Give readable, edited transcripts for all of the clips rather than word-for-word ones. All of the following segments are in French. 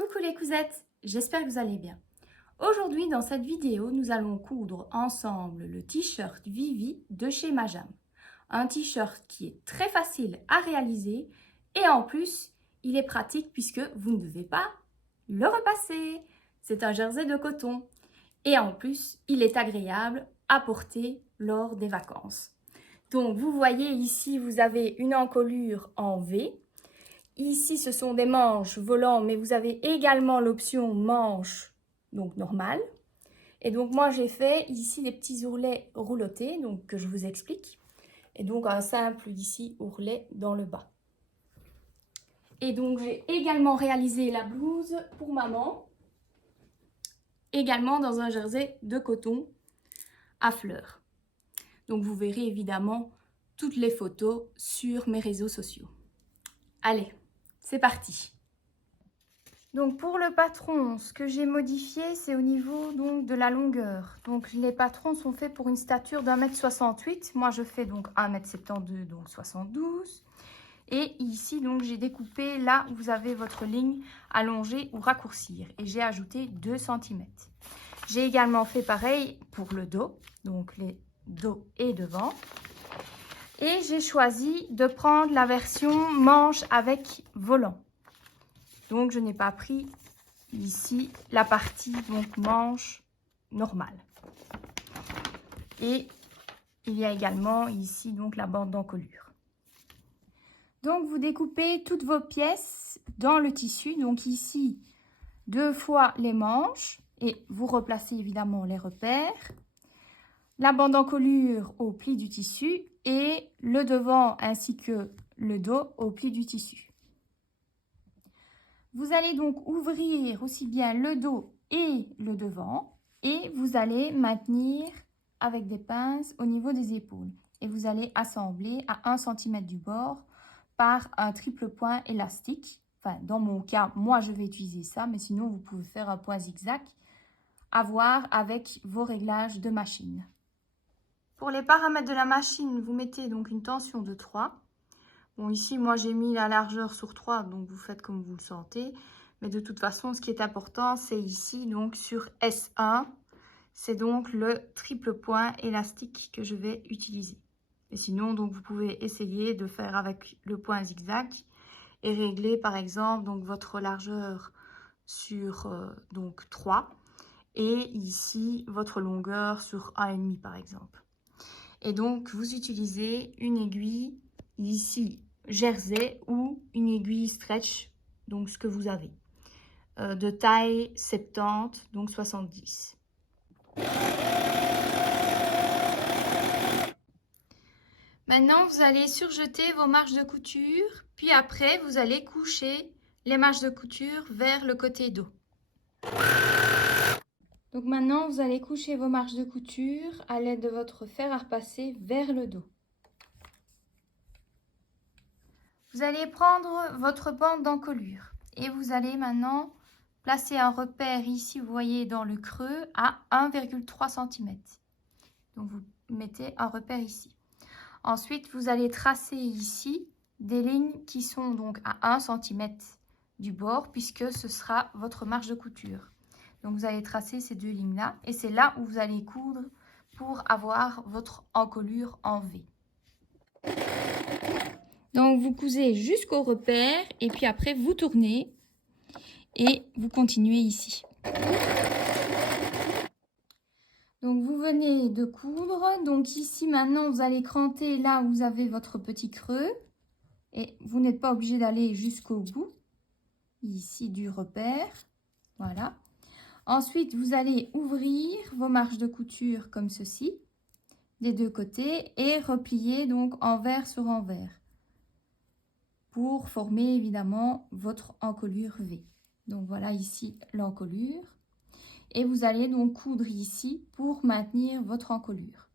Coucou les cousettes, j'espère que vous allez bien. Aujourd'hui dans cette vidéo, nous allons coudre ensemble le t-shirt Vivi de chez Majam. Un t-shirt qui est très facile à réaliser et en plus, il est pratique puisque vous ne devez pas le repasser. C'est un jersey de coton et en plus, il est agréable à porter lors des vacances. Donc vous voyez ici, vous avez une encolure en V. Ici, ce sont des manches volants, mais vous avez également l'option manche, donc normale. Et donc, moi, j'ai fait ici des petits ourlets roulotés, donc que je vous explique. Et donc, un simple ici ourlet dans le bas. Et donc, j'ai également réalisé la blouse pour maman, également dans un jersey de coton à fleurs. Donc, vous verrez évidemment toutes les photos sur mes réseaux sociaux. Allez, c'est parti! Donc pour le patron, ce que j'ai modifié, c'est au niveau donc de la longueur. Donc les patrons sont faits pour une stature d'1,68 m. Moi je fais donc 1,72 m, donc 72. Et ici donc j'ai découpé là où vous avez votre ligne allonger ou raccourcir. Et j'ai ajouté 2 cm. J'ai également fait pareil pour le dos, donc les dos et devant. Et j'ai choisi de prendre la version manche avec volant. Donc, je n'ai pas pris ici la partie donc manche normale. Et il y a également ici donc la bande d'encolure. Donc, vous découpez toutes vos pièces dans le tissu. Donc, ici, 2 fois les manches et vous replacez évidemment les repères. La bande d'encolure au pli du tissu et le devant ainsi que le dos au pli du tissu. Vous allez donc ouvrir aussi bien le dos et le devant et vous allez maintenir avec des pinces au niveau des épaules. Et vous allez assembler à 1 cm du bord par un triple point élastique. Enfin, dans mon cas, moi je vais utiliser ça, mais sinon vous pouvez faire un point zigzag à voir avec vos réglages de machine. Pour les paramètres de la machine, vous mettez donc une tension de 3. Bon, ici, moi, j'ai mis la largeur sur 3, donc vous faites comme vous le sentez. Mais de toute façon, ce qui est important, c'est ici, donc sur S1, c'est donc le triple point élastique que je vais utiliser. Et sinon, donc, vous pouvez essayer de faire avec le point zigzag et régler, par exemple, donc, votre largeur sur donc 3 et ici, votre longueur sur 1,5 par exemple. Et donc, vous utilisez une aiguille ici, jersey ou une aiguille stretch, donc ce que vous avez, de taille 70, donc 70. Maintenant, vous allez surjeter vos marges de couture, puis après, vous allez coucher les marges de couture vers le côté dos. Donc maintenant, vous allez coucher vos marges de couture à l'aide de votre fer à repasser vers le dos. Vous allez prendre votre bande d'encolure et vous allez maintenant placer un repère ici, vous voyez dans le creux, à 1,3 cm. Donc vous mettez un repère ici. Ensuite, vous allez tracer ici des lignes qui sont donc à 1 cm du bord puisque ce sera votre marge de couture. Donc vous allez tracer ces 2 lignes-là et c'est là où vous allez coudre pour avoir votre encolure en V. Donc vous cousez jusqu'au repère et puis après vous tournez et vous continuez ici. Donc vous venez de coudre. Donc ici maintenant vous allez cranter là où vous avez votre petit creux et vous n'êtes pas obligé d'aller jusqu'au bout ici du repère. Voilà. Ensuite vous allez ouvrir vos marges de couture comme ceci des 2 côtés et replier donc envers sur envers pour former évidemment votre encolure V. Donc voilà ici l'encolure. Et vous allez donc coudre ici pour maintenir votre encolure.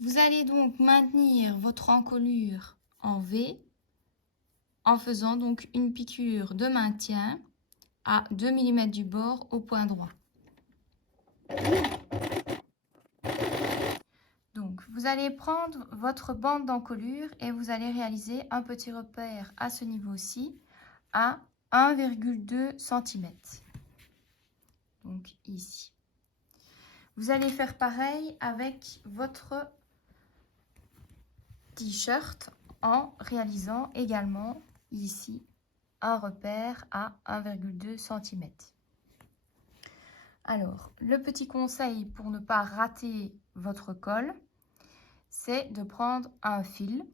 Vous allez donc maintenir votre encolure en V en faisant donc une piqûre de maintien à 2 mm du bord au point droit. Donc, vous allez prendre votre bande d'encolure et vous allez réaliser un petit repère à ce niveau-ci à 1,2 cm. Donc ici. Vous allez faire pareil avec votre t-shirt en réalisant également ici un repère à 1,2 cm. Alors, le petit conseil pour ne pas rater votre col, c'est de prendre un fil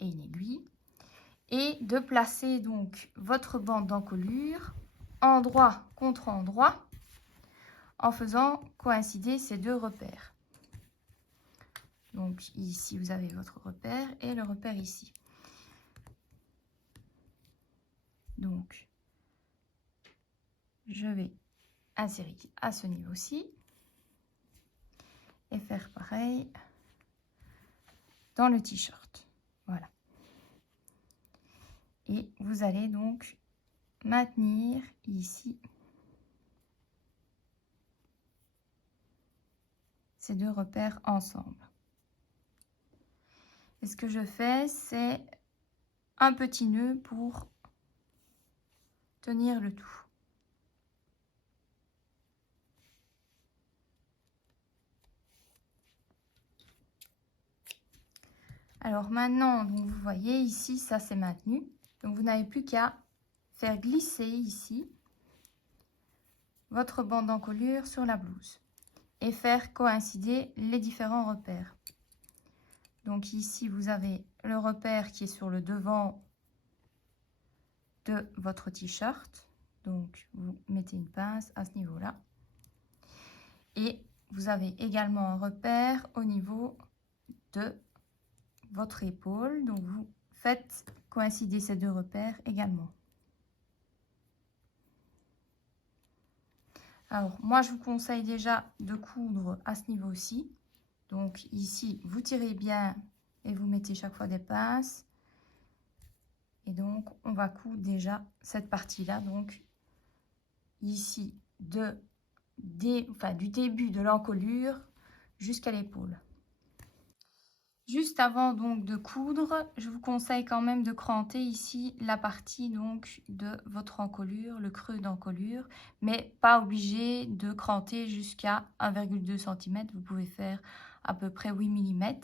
et une aiguille et de placer donc votre bande d'encolure endroit contre endroit en faisant coïncider ces deux repères. Donc ici, vous avez votre repère et le repère ici. Donc, je vais insérer à ce niveau-ci et faire pareil dans le t-shirt. Voilà. Et vous allez donc maintenir ici ces deux repères ensemble. Et ce que je fais, c'est un petit nœud pour tenir le tout. Alors maintenant, donc vous voyez ici, ça c'est maintenu. Donc vous n'avez plus qu'à faire glisser ici votre bande d'encolure sur la blouse et faire coïncider les différents repères. Donc ici, vous avez le repère qui est sur le devant de votre t-shirt. Donc vous mettez une pince à ce niveau-là. Et vous avez également un repère au niveau de votre épaule. Donc vous faites coïncider ces deux repères également. Alors moi je vous conseille déjà de coudre à ce niveau-ci. Donc ici vous tirez bien et vous mettez chaque fois des pinces. Et donc on va coudre déjà cette partie-là. Donc ici du début de l'encolure jusqu'à l'épaule. Juste avant donc de coudre, je vous conseille quand même de cranter ici la partie donc de votre encolure, le creux d'encolure, mais pas obligé de cranter jusqu'à 1,2 cm. Vous pouvez faire à peu près 8 mm.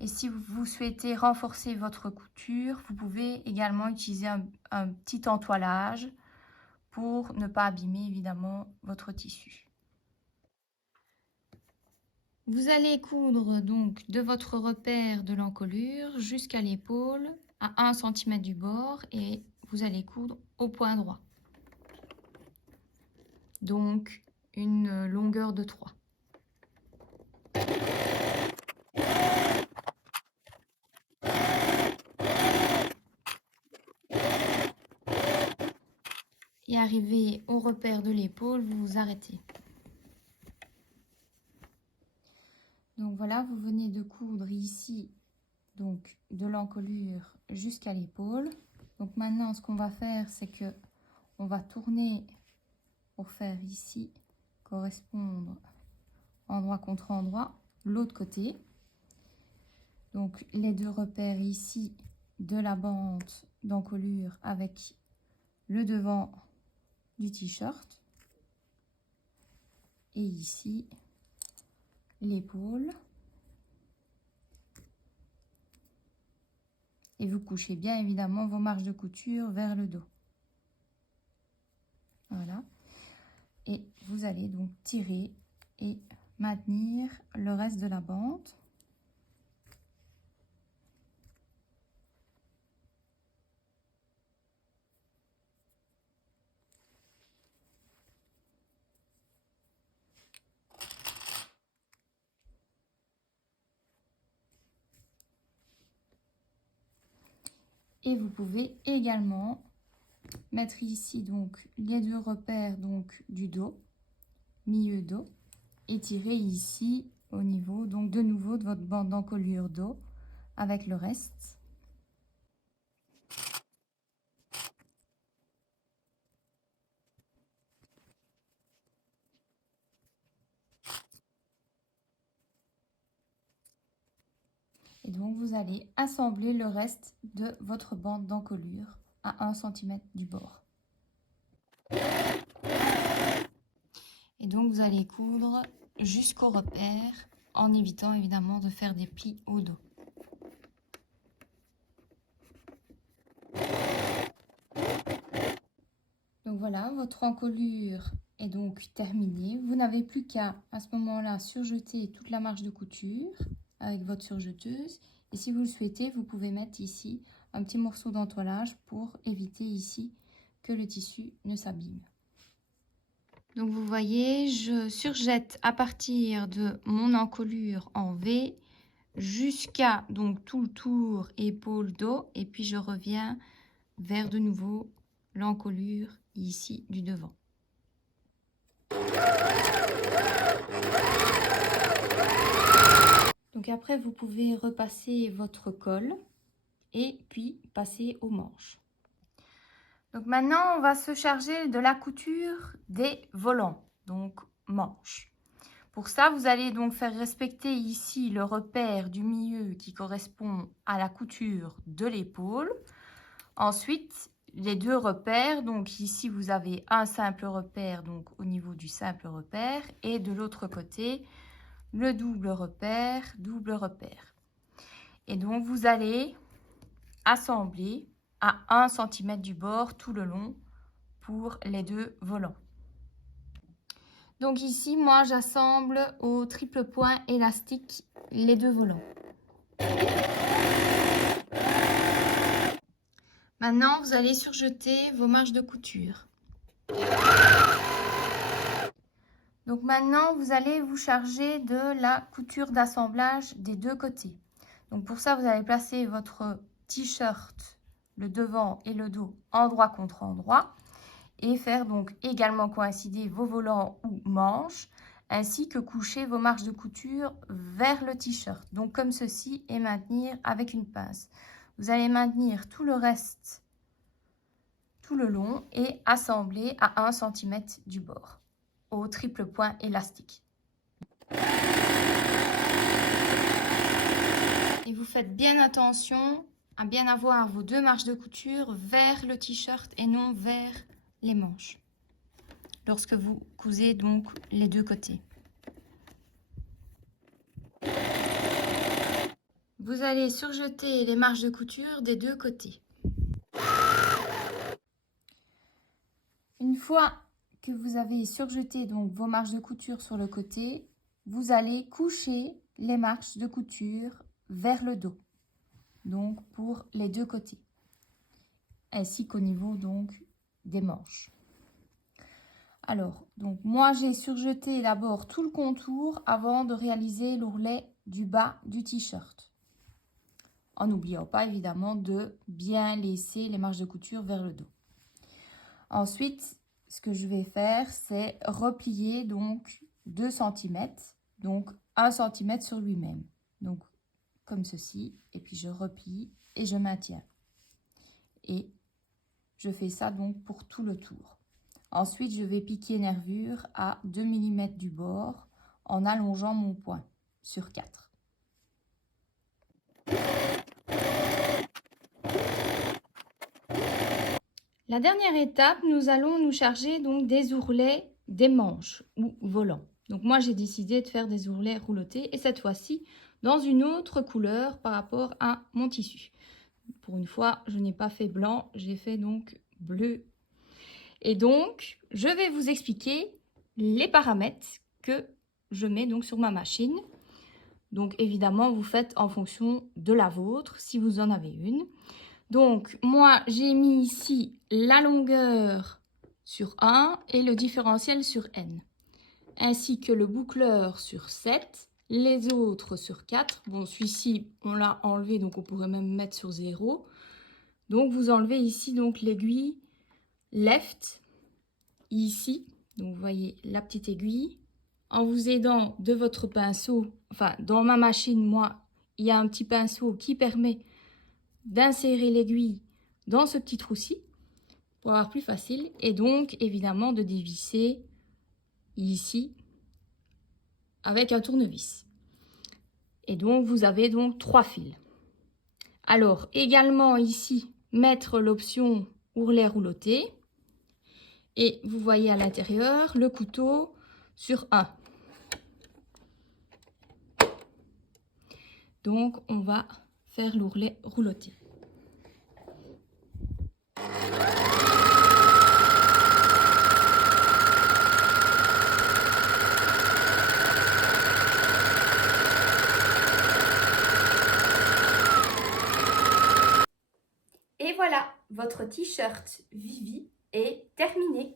Et si vous souhaitez renforcer votre couture, vous pouvez également utiliser un petit entoilage pour ne pas abîmer évidemment votre tissu. Vous allez coudre donc de votre repère de l'encolure jusqu'à l'épaule à 1 cm du bord et vous allez coudre au point droit. Donc une longueur de 3. Et arrivé au repère de l'épaule, vous vous arrêtez. Donc voilà, vous venez de coudre ici donc de l'encolure jusqu'à l'épaule. Donc maintenant, ce qu'on va faire, c'est que on va tourner pour faire ici correspondre endroit contre endroit l'autre côté. Donc les deux repères ici de la bande d'encolure avec le devant du t-shirt et ici l'épaule. Et vous couchez bien évidemment vos marges de couture vers le dos. Voilà. Et vous allez donc tirer et maintenir le reste de la bande. Et vous pouvez également mettre ici donc les deux repères donc du dos, milieu dos, et tirer ici au niveau donc de nouveau de votre bande d'encolure dos avec le reste. Et donc, vous allez assembler le reste de votre bande d'encolure à 1 cm du bord. Et donc, vous allez coudre jusqu'au repère en évitant évidemment de faire des plis au dos. Donc voilà, votre encolure est donc terminée. Vous n'avez plus qu'à, à ce moment-là, surjeter toute la marge de couture avec votre surjeteuse. Et si vous le souhaitez, vous pouvez mettre ici un petit morceau d'entoilage pour éviter ici que le tissu ne s'abîme. Donc vous voyez, je surjette à partir de mon encolure en V jusqu'à donc tout le tour épaule dos et puis je reviens vers de nouveau l'encolure ici du devant. Donc après vous pouvez repasser votre col et puis passer aux manches. Donc maintenant on va se charger de la couture des volants, donc manches. Pour ça, vous allez donc faire respecter ici le repère du milieu qui correspond à la couture de l'épaule. Ensuite, les deux repères, donc ici vous avez un simple repère donc au niveau du simple repère et de l'autre côté le double repère. Et donc vous allez assembler à 1 cm du bord tout le long pour les deux volants. Donc ici, moi, j'assemble au triple point élastique les deux volants. Maintenant, vous allez surjeter vos marges de couture. Donc maintenant, vous allez vous charger de la couture d'assemblage des deux côtés. Donc pour ça, vous allez placer votre t-shirt, le devant et le dos, endroit contre endroit. Et faire donc également coïncider vos volants ou manches, ainsi que coucher vos marges de couture vers le t-shirt, donc comme ceci, et maintenir avec une pince. Vous allez maintenir tout le reste, tout le long, et assembler à 1 cm du bord, au triple point élastique. Et vous faites bien attention à bien avoir vos deux marges de couture vers le t-shirt et non vers les manches lorsque vous cousez donc les deux côtés. Vous allez surjeter les marges de couture des deux côtés. Une fois que vous avez surjeté donc vos marges de couture sur le côté, vous allez coucher les marges de couture vers le dos, donc pour les deux côtés, ainsi qu'au niveau donc des manches. Alors, donc moi j'ai surjeté d'abord tout le contour avant de réaliser l'ourlet du bas du t-shirt. En n'oubliant pas évidemment de bien laisser les marges de couture vers le dos. Ensuite, ce que je vais faire, c'est replier donc 2 cm, donc 1 cm sur lui-même. Donc comme ceci, et puis je replie et je maintiens. Et je fais ça donc pour tout le tour. Ensuite, je vais piquer nervure à 2 mm du bord en allongeant mon point sur 4. La dernière étape, nous allons nous charger donc des ourlets des manches ou volants. Donc moi, j'ai décidé de faire des ourlets roulotés et cette fois-ci dans une autre couleur par rapport à mon tissu. Pour une fois, je n'ai pas fait blanc, j'ai fait donc bleu. Et donc, je vais vous expliquer les paramètres que je mets donc sur ma machine. Donc, évidemment, vous faites en fonction de la vôtre, si vous en avez une. Donc, moi, j'ai mis ici la longueur sur 1 et le différentiel sur n, ainsi que le boucleur sur 7, les autres sur 4. Bon, celui-ci, on l'a enlevé, donc on pourrait même mettre sur 0. Donc, vous enlevez ici donc l'aiguille left, ici, donc vous voyez la petite aiguille, en vous aidant de votre pinceau, enfin dans ma machine, moi, il y a un petit pinceau qui permet d'insérer l'aiguille dans ce petit trou-ci, pour avoir plus facile, et donc évidemment de dévisser ici avec un tournevis. Et donc, vous avez donc 3 fils. Alors, également ici, mettre l'option ourlet rouloté. Et vous voyez à l'intérieur le couteau sur 1. Donc, on va faire l'ourlet rouloté. Et voilà, votre t-shirt Vivi est terminé.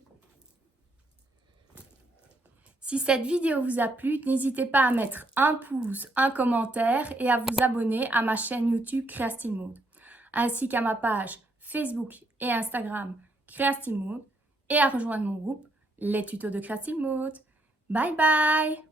Si cette vidéo vous a plu, n'hésitez pas à mettre un pouce, un commentaire et à vous abonner à ma chaîne YouTube Créastyle Mode, ainsi qu'à ma page Facebook et Instagram Créastyle Mode et à rejoindre mon groupe Les Tutos de Créastyle Mode. Bye bye!